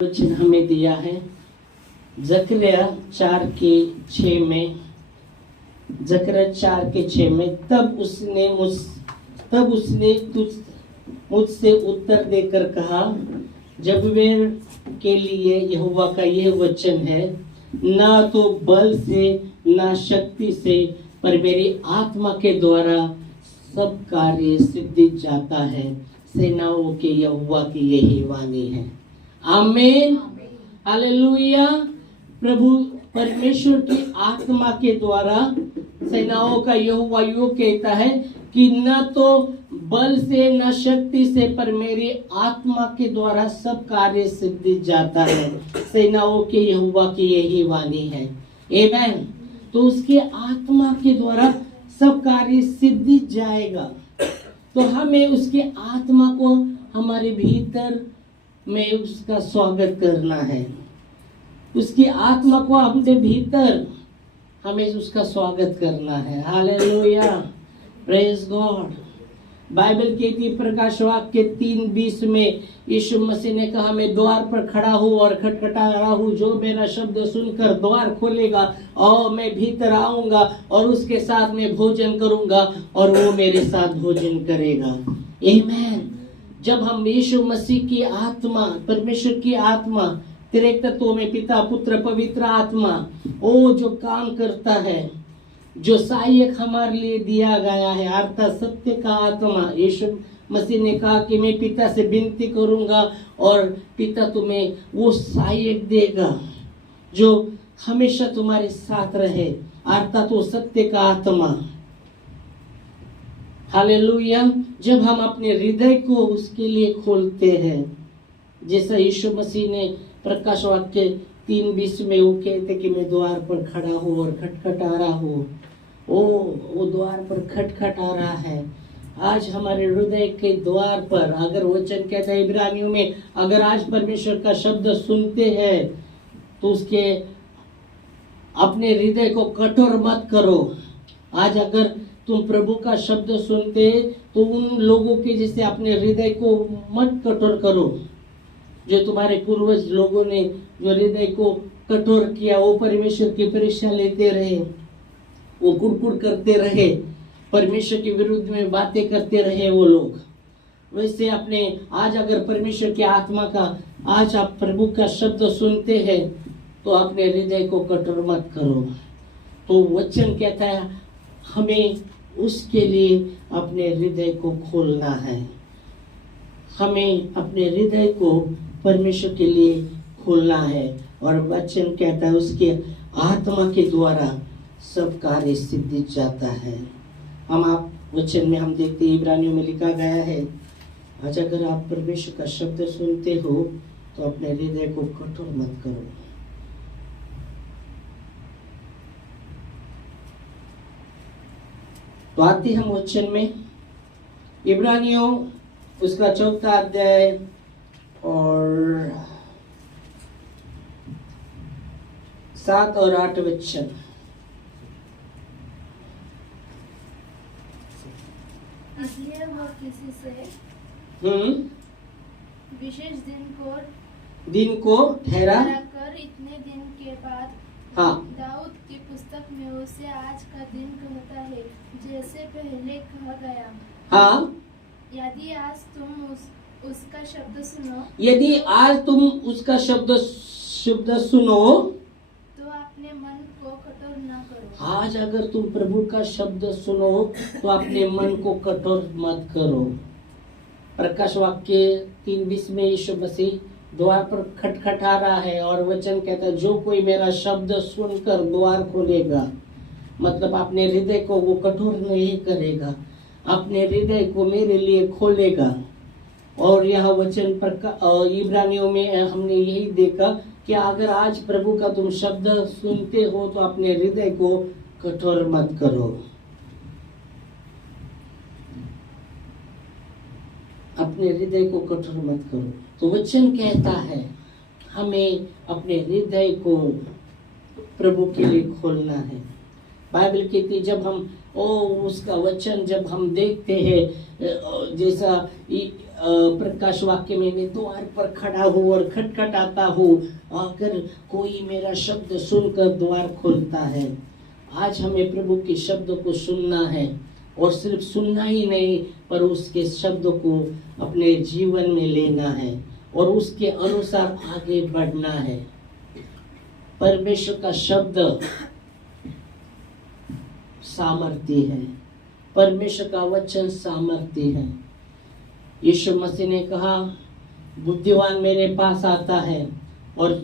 वचन हमें दिया है जकरिया 4:6 में। जकरिया 4:6 में तब उसने मुझसे उत्तर देकर कहा, जबूबेर के लिए यहोवा का यह वचन है, ना तो बल से ना शक्ति से पर मेरी आत्मा के द्वारा सब कार्य सिद्धि जाता है। सेनाओं के यहोवा की यही वाणी है। आमीन, हालेलुया। प्रभु परमेश्वर की आत्मा के द्वारा सेनाओं का यहोवा यूं कहता है कि न तो बल से न शक्ति से पर मेरी आत्मा के द्वारा सब कार्य सिद्धि जाता है। सेनाओं के यहोवा की यही वाणी है। आमीन। तो उसके आत्मा के द्वारा सब कार्य सिद्धि जाएगा। तो हमें उसके आत्मा को हमारे भीतर में उसका स्वागत करना है। उसकी आत्मा को अपने भीतर हमें उसका स्वागत करना है। Hallelujah, praise God. बाइबल कहती है प्रकाश वाक्य 3:20 में यीशु मसीह ने कहा, मैं द्वार पर खड़ा हूँ और खटखटा रहा हूँ, जो मेरा शब्द सुनकर द्वार खोलेगा और मैं भीतर आऊंगा और उसके साथ में भोजन करूंगा और वो मेरे साथ भोजन करेगा। आमीन। जब हम यीशु मसीह की आत्मा, परमेश्वर की आत्मा, त्रिएक तत्वों में पिता पुत्र पवित्र आत्मा, वो जो काम करता है, जो सहायक हमारे लिए दिया गया है, अर्थात सत्य का आत्मा। यीशु मसीह ने कहा कि मैं पिता से विनती करूंगा और पिता तुम्हें वो सहायक देगा जो हमेशा तुम्हारे साथ रहे, अर्थात वो सत्य का आत्मा। हालेलुया। जब हम अपने हृदय को उसके लिए खोलते हैं, जैसा यीशु मसीह ने प्रकाश वाक्य 3:20 में वो कहते कि मैं द्वार पर खड़ा हूँ और खटखटा रहा हूँ। वो द्वार पर खटखटा रहा है। आज हमारे हृदय के द्वार पर, अगर वचन कहता है इब्रानियों में, अगर आज परमेश्वर का शब्द सुनते हैं तो उसके अपने हृदय को कठोर मत करो। आज अगर तुम प्रभु का शब्द सुनते तो उन लोगों के जैसे अपने हृदय को मत कठोर करो। जो तुम्हारे पूर्वज लोगों ने जो हृदय को कठोर किया, वो परमेश्वर की परीक्षा लेते रहे, वो कुड़कुड़ करते रहे, परमेश्वर के विरुद्ध में बातें करते रहे वो लोग। वैसे अपने आज अगर परमेश्वर की आत्मा का, आज आप प्रभु का शब्द सुनते हैं तो अपने हृदय को कठोर मत करो। तो वचन कहता है हमें उसके लिए अपने हृदय को खोलना है। हमें अपने हृदय को परमेश्वर के लिए खोलना है। और वचन कहता है उसके आत्मा के द्वारा सब कार्य सिद्धि जाता है। आप वचन में हम देखते हैं, इब्रानियों में लिखा गया है, आज अगर आप परमेश्वर का शब्द सुनते हो तो अपने हृदय को कठोर मत करो। तो आते हम वचन में, इब्रानियों उसका 4 अध्याय और 7 और 8 वचन। इसलिए वो किसी से विशेष दिन को ठहरा कर इतने दिन के बाद, हाँ, दाऊद की पुस्तक में उसे आज का दिन कहता है, जैसे पहले कहा गया। हाँ, यदि आज तुम उसका शब्द सुनो, यदि आज तुम उसका शब्द सुनो तो अपने मन को कठोर न करो। आज अगर तुम प्रभु का शब्द सुनो तो अपने मन को कठोर मत करो। प्रकाश वाक्य 3:20 में यीशु मसीह द्वार पर खटखटा रहा है और वचन कहता है, जो कोई मेरा शब्द सुनकर द्वार खोलेगा, मतलब अपने हृदय को वो कठोर नहीं करेगा, अपने हृदय को मेरे लिए खोलेगा। और यह वचन इब्रानियों में हमने यही देखा कि अगर आज प्रभु का तुम शब्द सुनते हो तो अपने हृदय को कठोर मत करो। अपने हृदय को कठोर मत करो। तो वचन कहता है हमें अपने हृदय को प्रभु के लिए खोलना है। बाइबल कहती जब हम उसका वचन जब हम देखते हैं, जैसा प्रकाश वाक्य में मैं द्वार पर खड़ा हूँ और खटखटाता हूँ, अगर कोई मेरा शब्द सुनकर द्वार खोलता है। आज हमें प्रभु के शब्द को सुनना है, और सिर्फ सुनना ही नहीं, पर उसके शब्द को अपने जीवन में लेना है और उसके अनुसार आगे बढ़ना है। परमेश्वर का शब्द सामर्थ्य है, परमेश्वर का वचन सामर्थ्य है। यीशु मसीह ने कहा, बुद्धिमान मेरे पास आता है और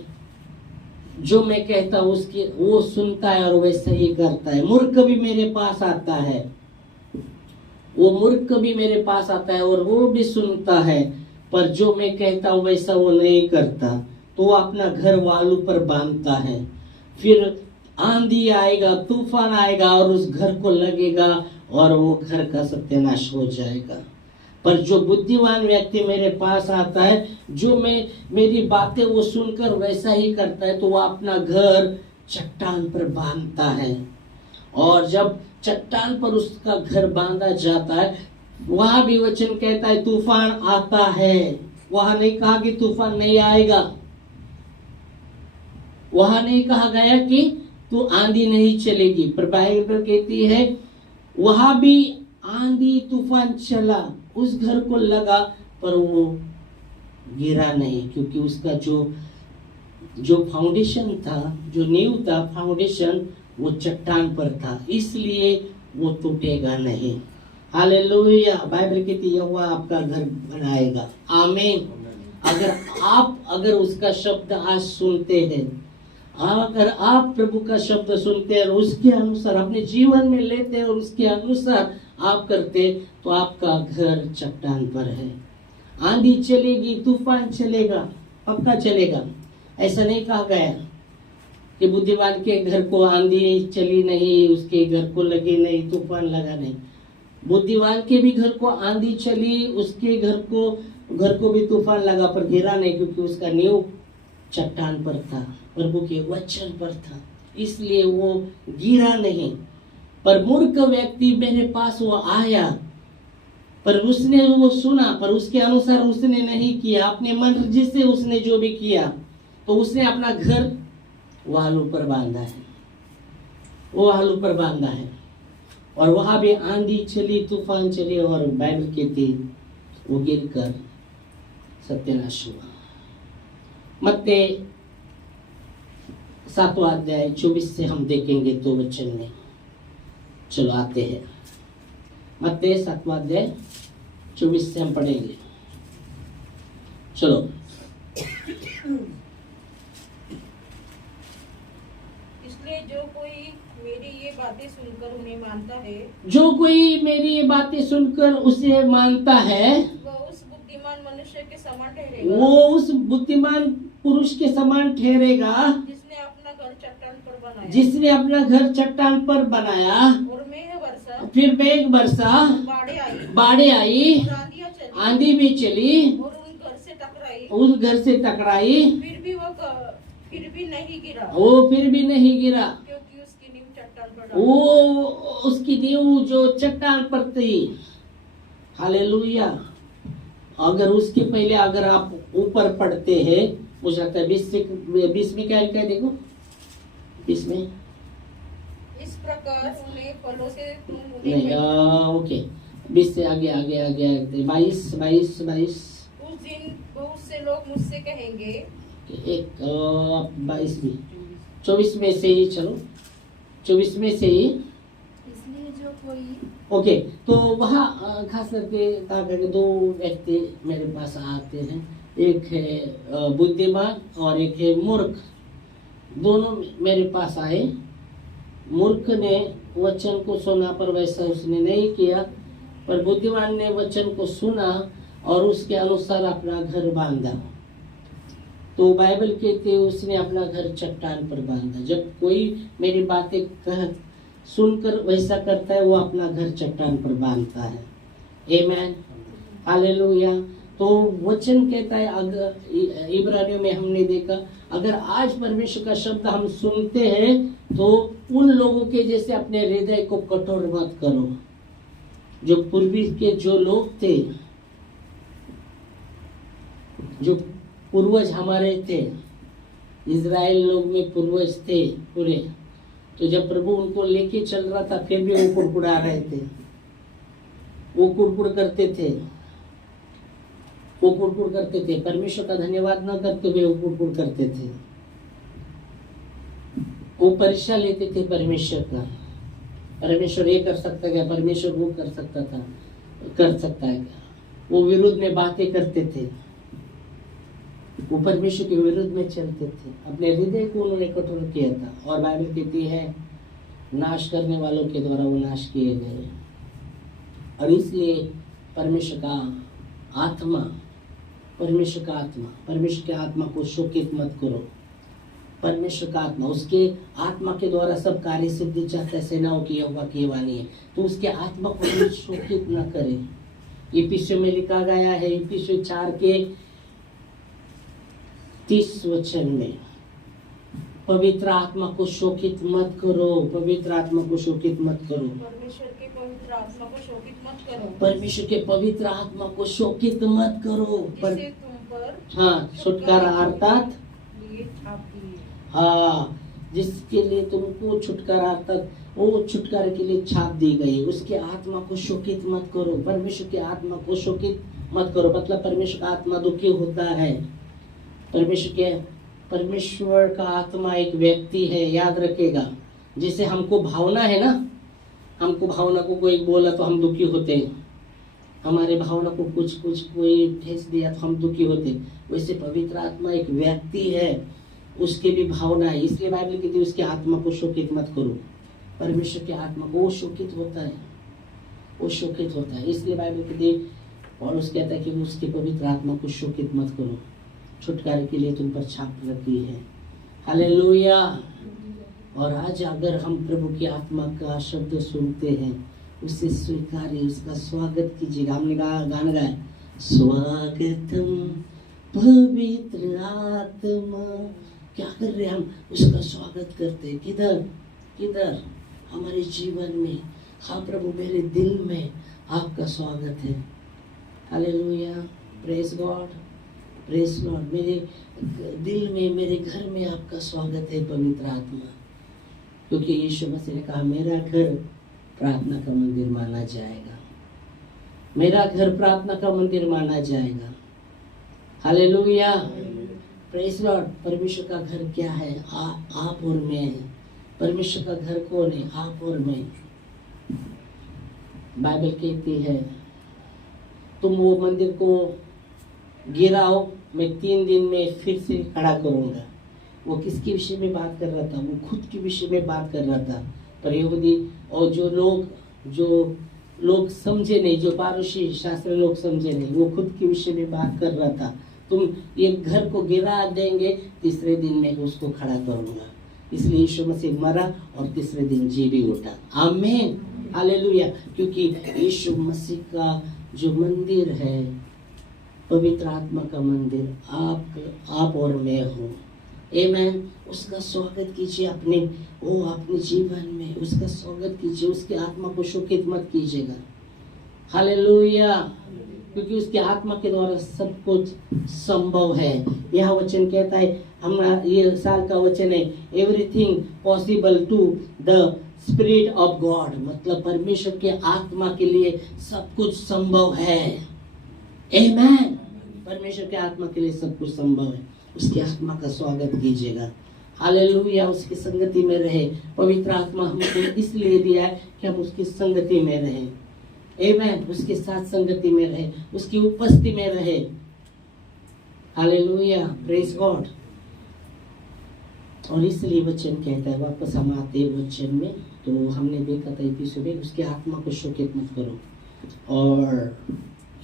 जो मैं कहता हूँ उसकी वो सुनता है और वैसा ही करता है। मूर्ख भी मेरे पास आता है, वो मूर्ख भी मेरे पास आता है और वो भी सुनता है, पर जो मैं कहता हूँ वैसा वो नहीं करता, तो वो अपना घर वालों पर बांधता है। फिर आंधी आएगा, तूफान आएगा और उस घर को लगेगा और वो घर का सत्यानाश हो जाएगा। पर जो बुद्धिमान व्यक्ति मेरे पास आता है, जो मेरी बातें वो सुनकर वैसा ही करता है, तो वो अपना घर चट्टान पर बांधता है। और जब चट्टान पर उसका घर बांधा जाता है, वहां भी वचन कहता है तूफान आता है। वहां नहीं कहा कि तूफान नहीं आएगा, वहां नहीं कहा गया कि तू आंधी नहीं चलेगी, पर बाइबल कहती है वहां भी आंधी तूफान चला, उस घर को लगा, पर वो गिरा नहीं, क्योंकि उसका जो फाउंडेशन था, जो नींव था, फाउंडेशन वो चट्टान पर था, इसलिए वो टूटेगा नहीं। हालेलुया। बाइबल कहती है यहोवा आपका घर बनाएगा। आमीन। अगर उसका शब्द आज सुनते हैं, अगर आप प्रभु का शब्द सुनते हैं और उसके अनुसार अपने जीवन में लेते हैं और उसके अनुसार आप करते, तो आपका घर चट्टान पर है। आंधी चलेगी, तूफान चलेगा, पक्का चलेगा। ऐसा नहीं कहा गया कि बुद्धिमान के घर को आंधी चली नहीं, उसके घर को लगी नहीं, तूफान लगा नहीं। बुद्धिमान के भी घर को आंधी चली, उसके घर को भी तूफान लगा, पर गिरा नहीं, क्योंकि उसका नींव चट्टान पर था, प्रभु के वचन पर था, इसलिए वो गिरा नहीं। पर मूर्ख व्यक्ति मेरे पास वो आया, पर उसने वो सुना, पर उसके अनुसार उसने नहीं किया, अपने मर्जी से उसने जो भी किया, तो उसने अपना घर वालों पर बांधा है, वो वालों पर बांधा है। और वहां भी आंधी चली, तूफान चली, और बाइबल कहती वो गिरकर सत्यानाश हुआ। मत्ती 7वां अध्याय 24 से हम देखेंगे 2 वचन में। चलो आते हैं, मत्ती 7वां अध्याय 24 से हम पढ़ेंगे। चलो। इसलिए जो कोई मेरी ये बातें सुनकर उन्हें मानता है, जो कोई मेरी ये बातें सुनकर उसे मानता है, वह उस बुद्धिमान मनुष्य के समान ठहरेगा, वो उस बुद्धिमान पुरुष के समान ठहरेगा, जिसने अपना घर चट्टान पर बनाया, जिसने अपना घर चट्टान पर बनाया। और मेघ बरसा, फिर मेघ बरसा, बाढ़ें आई, और आंधियां चली, आंधी भी चली, और उन घर से टकराई, उस घर से टकराई, फिर भी नहीं गिरा, वो फिर भी नहीं गिरा, क्योंकि उसकी नींव चट्टान पर डाली। वो उसकी नींव जो चट्टान पर थी। हालेलुया। अगर उसके पहले अगर आप ऊपर पढ़ते हैं, हो सकता है 20 में क्या लिखा है, देखो 20 में। इस प्रकार उन्हें फलों से तुम नहीं, उन्हें ओके, 20 से आगे 22। उस दिन बहुत से लोग मुझसे कहेंगे, एक 22 में, 24 में से ही, चलो 24 में से ही। इसलिए जो कोई ओके, तो वहाँ खास करके कहा गया कि 2 व्यक्ति मेरे पास आते हैं, एक है बुद्धिमान और एक है मूर्ख। दोनों मेरे पास आए। मूर्ख ने वचन को सुना, पर वैसा उसने नहीं किया, पर बुद्धिमान ने वचन को सुना और उसके अनुसार अपना घर बांधा। तो बाइबल कहती है उसने अपना घर चट्टान पर बांधा। जब कोई मेरी बातें सुनकर वैसा करता है, वो अपना घर चट्टान पर बांधता है। आमीन, हालेलुया। तो वचन कहता है, अगर इब्रानियों में हमने देखा, अगर आज परमेश्वर का शब्द हम सुनते हैं, तो उन लोगों के जैसे अपने हृदय को कठोर मत करो। जो पूर्वी के जो लोग थे, जो पूर्वज हमारे थे, इज़राइल लोग में पूर्वज थे पूरे, तो जब प्रभु उनको लेके चल रहा था फिर भी वो कुड़कुड़ा रहे थे, वो कुड़कुड़ करते थे, वो कुड़कुड़ करते थे, परमेश्वर का धन्यवाद न करते हुए वो कुड़कुड़ करते थे, वो परीक्षा लेते थे परमेश्वर का। परमेश्वर ये कर सकता है क्या, परमेश्वर वो कर सकता था, कर सकता है क्या, वो विरुद्ध में बातें करते थे, वो परमेश्वर के विरुद्ध में चलते थे, अपने हृदय को उन्होंने कठोर किया था। और बाइबल कहती है नाश करने वालों के द्वारा वो नाश किए गए। और इसलिए परमेश्वर का आत्मा, परमेश्वर का आत्मा, परमेश्वर के आत्मा को शोकित मत करो। परमेश्वर का आत्मा, उसके आत्मा के द्वारा सब कार्य सिद्धि चाहता है, सेनाओं की यहोवा की वाणी है, तो उसके आत्मा को शोकित न करे। इफिसियों में लिखा गया है, इफिसियों 4 के 30 वचन में, पवित्र आत्मा को शोकित मत करो, पवित्र आत्मा को शोकित मत करो, परमेश्वर के पवित्र आत्मा को शोकित मत करो, परमेश्वर के पवित्र आत्मा को शोकित मत करो। जिससे तुम पर हाँ, छुटकारा अर्थात लिए छापती है। हाँ, जिसके लिए तुमको छुटकारा अर्थात वो छुटकारे के लिए छाप दी गई, उसके आत्मा को शोकित मत करो, परमेश्वर के आत्मा को शोकित मत करो। मतलब परमेश्वर का आत्मा दुखी होता है। परमेश्वर का आत्मा एक व्यक्ति है, याद रखेगा। जिसे हमको भावना है ना, हमको भावना को कोई बोला तो हम दुखी होते हैं, हमारे भावना को कुछ कोई ठेस दिया तो हम दुखी होते, वैसे पवित्र आत्मा एक व्यक्ति है, उसके भी भावना है। इसलिए बाइबल कहती है उसके आत्मा को शोकित मत करो। परमेश्वर के आत्मा को वो शोकित होता है, वो शोकित होता है। इसलिए बाइबल कहती है, पौलुस कहता है कि उसके पवित्र आत्मा को शोकित मत करो, छुटकारे के लिए तुम पर छाप रखी है। हालेलुया। और आज अगर हम प्रभु की आत्मा का शब्द सुनते हैं, उसे स्वीकारिए, उसका स्वागत कीजिएगा। हमने गाना गाया, स्वागतम पवित्र आत्मा। क्या कर रहे हम, उसका स्वागत करते। किधर किधर, हमारे जीवन में। हाँ प्रभु, मेरे दिल में आपका स्वागत है। Hallelujah, praise God, praise Lord. मेरे दिल में, मेरे घर में आपका स्वागत है पवित्र आत्मा, क्योंकि यीशु मसीह ने कहा मेरा घर प्रार्थना का मंदिर माना जाएगा, मेरा घर प्रार्थना का मंदिर माना जाएगा। Hallelujah, praise Lord. परमेश्वर का घर क्या है, आप और मैं है। परमेश्वर का घर कौन है, आप और मैं। बाइबल कहती है तुम वो मंदिर को गिराओ, मैं 3 दिन में फिर से खड़ा करूंगा। वो किसके विषय में बात कर रहा था, वो खुद के विषय में बात कर रहा था। पर यहूदी और जो लोग समझे नहीं, जो पारसी शास्त्र लोग समझे नहीं, वो खुद के विषय में बात कर रहा था। तुम ये घर को गिरा देंगे, तीसरे दिन में उसको खड़ा करूंगा। इसलिए यीशु मसीह मरा और तीसरे दिन जी भी उठा। आमीन, हालेलुया। क्योंकि यीशु मसीह का जो मंदिर है, पवित्र आत्मा का मंदिर आप और मैं हूँ। आमीन। उसका स्वागत कीजिए अपने जीवन में, उसका स्वागत कीजिए। उसके आत्मा को शोकित मत कीजिएगा। हालेलुया, क्योंकि उसके आत्मा के द्वारा सब कुछ संभव है। यह वचन कहता है, हमारा ये साल का वचन है, everything possible to the spirit of God. मतलब परमेश्वर के आत्मा के लिए सब कुछ संभव है। आमीन। परमेश्वर के आत्मा के लिए सब कुछ संभव है। उसकी आत्मा का स्वागत कीजिएगा। हालेलुया। उसकी संगति में रहे। पवित्र आत्मा हमको इसलिए दिया है कि हम उसकी संगति में रहें। आमीन। उसके साथ संगति में रहे, उसकी उपस्थिति में रहे। Hallelujah, praise God. और इसलिए वचन कहता है, वापस हम आते वचन में, तो हमने देखा था एपिसोड में, उसके आत्मा को शोकित मत करो। और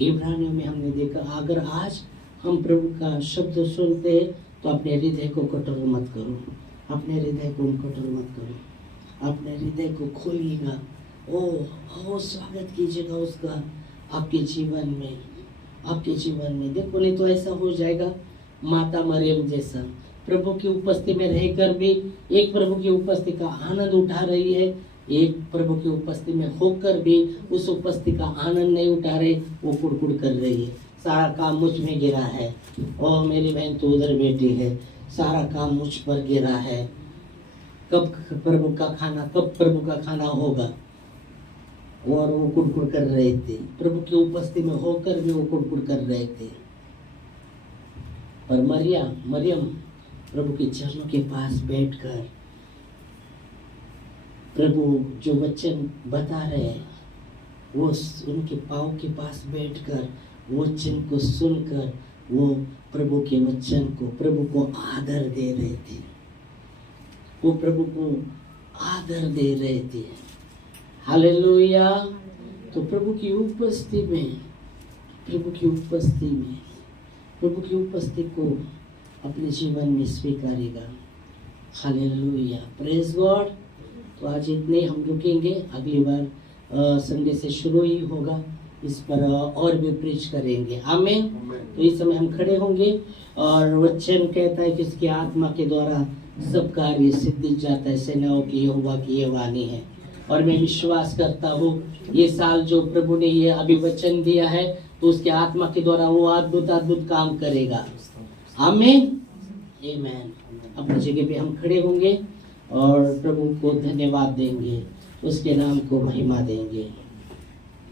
इब्रानियों में हमने देखा, अगर आज हम प्रभु का शब्द सुनते हैं तो अपने हृदय को कठोर मत करो, अपने हृदय को कठोर मत करो, अपने हृदय को खोलिएगा। ओ स्वागत कीजिएगा उसका आपके जीवन में, आपके जीवन में। देखो, नहीं तो ऐसा हो जाएगा माता मरियम जैसा, प्रभु की उपस्थिति में रहकर भी एक प्रभु की उपस्थिति का आनंद उठा रही है, एक प्रभु की उपस्थिति में होकर भी उस उपस्थिति का आनंद नहीं उठा रहे, वो कुड़कुड़ कर रही है। सारा काम मुझ में गिरा है। ओ मेरी बहन तू उधर बैठी है, सारा काम मुझ पर गिरा है। कब प्रभु का खाना होगा। और वो कुड़कुड़ कर रहे थे, प्रभु की उपस्थिति में होकर भी वो कुड़कुड़ कर रहे थे। पर मरियम प्रभु के चरणों के पास बैठकर प्रभु जो वचन बता रहे हैं वो उनके पाँव के पास बैठकर वचन को सुनकर वो प्रभु के वचन को, प्रभु को आदर दे रहे थे। वो प्रभु को आदर दे रहे थे। हालेलुया। तो प्रभु की उपस्थिति को अपने जीवन में स्वीकारेगा। Hallelujah, praise God. तो आज इतने हम रुकेंगे, अगली बार संडे से शुरू ही होगा, इस पर और भी प्रीच करेंगे। आमीन। तो इस समय हम खड़े होंगे और वचन कहता है कि इसकी आत्मा के द्वारा सब कार्य सिद्धि जाता है, सेनाओं की यहोवा की ये वाणी है। और मैं विश्वास करता हूँ ये साल जो प्रभु ने ये अभी वचन दिया है तो उसके आत्मा के द्वारा वो अद्भुत काम करेगा। आमीन, आमीन। अपनी जगह पे हम खड़े होंगे और प्रभु को धन्यवाद देंगे, उसके नाम को महिमा देंगे।